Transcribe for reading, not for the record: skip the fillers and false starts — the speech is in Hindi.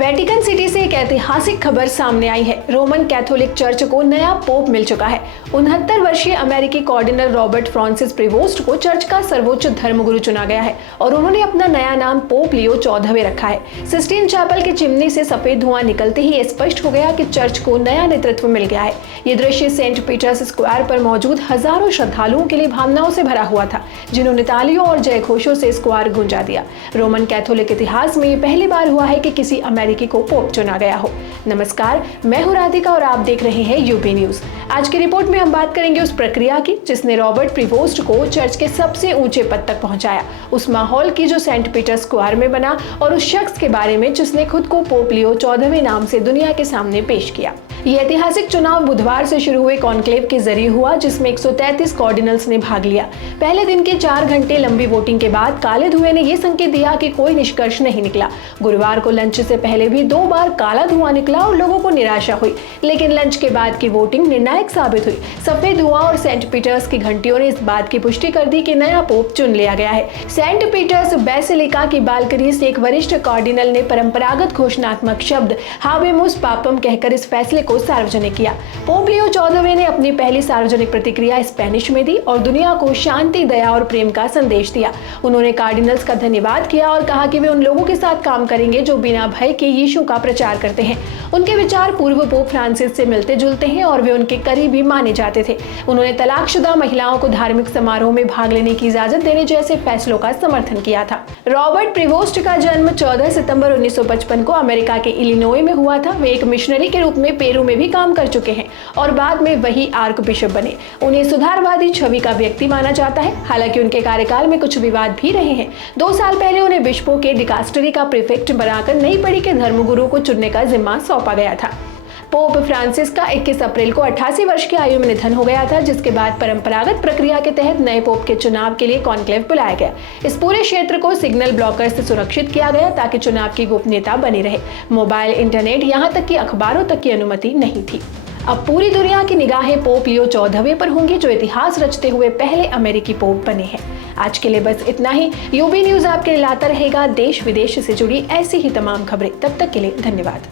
वेटिकन सिटी से एक ऐतिहासिक खबर सामने आई है। रोमन कैथोलिक चर्च को नया पोप मिल चुका है। 69 वर्षीय अमेरिकी कार्डिनल रॉबर्ट फ्रांसिस प्रीवोस्ट को चर्च का सर्वोच्च धर्मगुरु चुना गया है और उन्होंने अपना नया नाम पोप लियो 14वें रखा है। सिस्टीन चैपल की चिमनी से सफेद धुआं निकलते ही स्पष्ट हो गया कि चर्च को नया नेतृत्व मिल गया है। ये दृश्य सेंट पीटर्स स्क्वायर पर मौजूद हजारों श्रद्धालुओं के लिए भावनाओं से भरा हुआ था, जिन्होंने तालियों और जयघोषों से स्क्वायर गुंजा दिया। रोमन कैथोलिक इतिहास में ये पहली बार हुआ है कि किसी अमेरिकी को पोप चुना गया हो। नमस्कार, मैं हूं राधिका और आप देख रहे हैं यूपी न्यूज। आज की रिपोर्ट में हम बात करेंगे उस प्रक्रिया की जिसने रॉबर्ट प्रीवोस्ट को चर्च के सबसे ऊंचे पद तक पहुंचाया, उस माहौल की जो सेंट पीटर्स स्क्वायर में बना और उस शख्स के बारे में जिसने खुद को पोप लियो 14वें नाम से दुनिया के सामने पेश किया। ये ऐतिहासिक चुनाव बुधवार से शुरू हुए कॉन्क्लेव के जरिए हुआ, जिसमें 133 कार्डिनल्स ने भाग लिया। पहले दिन के 4 घंटे लंबी वोटिंग के बाद काले धुएं ने यह संकेत दिया कि कोई निष्कर्ष नहीं निकला। गुरुवार को लंच से पहले भी 2 बार काला धुआं निकला और लोगों को निराशा हुई, लेकिन लंच के बाद की वोटिंग निर्णायक साबित हुई। सफेद धुआं और सेंट पीटर्स की घंटियों ने इस बात की पुष्टि कर दी कि नया पोप चुन लिया गया है। सेंट पीटर्स बेसिलिका की बालकनी से एक वरिष्ठ कार्डिनल ने परंपरागत घोषणात्मक शब्द हाबेमुस पापम कहकर इस फैसले को सार्वजनिक किया। पोप लियो 14वें ने अपनी पहली सार्वजनिक प्रतिक्रिया स्पेनिश में दी और दुनिया को शांति, दया और प्रेम का संदेश दिया। उन्होंने कार्डिनल्स का धन्यवाद किया और कहा कि वे उन लोगों के साथ काम करेंगे जो बिना भय के यीशु का प्रचार करते हैं। उनके विचार पूर्व पोप फ्रांसिस से मिलते जुलते हैं और वे उनके करीबी माने जाते थे। उन्होंने तलाकशुदा महिलाओं को धार्मिक समारोह में भाग लेने की इजाजत देने जैसे फैसलों का समर्थन किया था। रॉबर्ट प्रीवोस्ट का जन्म 14 सितंबर 1955 को अमेरिका के इलिनॉय में हुआ था। वे एक मिशनरी के रूप में पेरू में भी काम कर चुके हैं और बाद में वही आर्क बिशप बने। उन्हें सुधारवादी छवि का व्यक्ति माना जाता है, हालांकि उनके कार्यकाल में कुछ विवाद भी रहे हैं। 2 साल पहले उन्हें बिशपों के डिकास्टरी का प्रीफेक्ट बनाकर नई पीढ़ी के धर्मगुरु को चुनने का जिम्मा सौंपा गया था। पोप फ्रांसिस का 21 अप्रैल को 88 वर्ष की आयु में निधन हो गया था, जिसके बाद परंपरागत प्रक्रिया के तहत नए पोप के चुनाव के लिए कॉन्क्लेव बुलाया गया। इस पूरे क्षेत्र को सिग्नल ब्लॉकर से सुरक्षित किया गया ताकि चुनाव की गोपनीयता बनी रहे। मोबाइल, इंटरनेट, यहाँ तक कि अखबारों तक की अनुमति नहीं थी। अब पूरी दुनिया की निगाहें पोप लियो 14वें पर होंगी, जो इतिहास रचते हुए पहले अमेरिकी पोप बने हैं। आज के लिए बस इतना ही। यूबी न्यूज आपके लिए लाता रहेगा देश विदेश से जुड़ी ऐसी ही तमाम खबरें। तब तक के लिए धन्यवाद।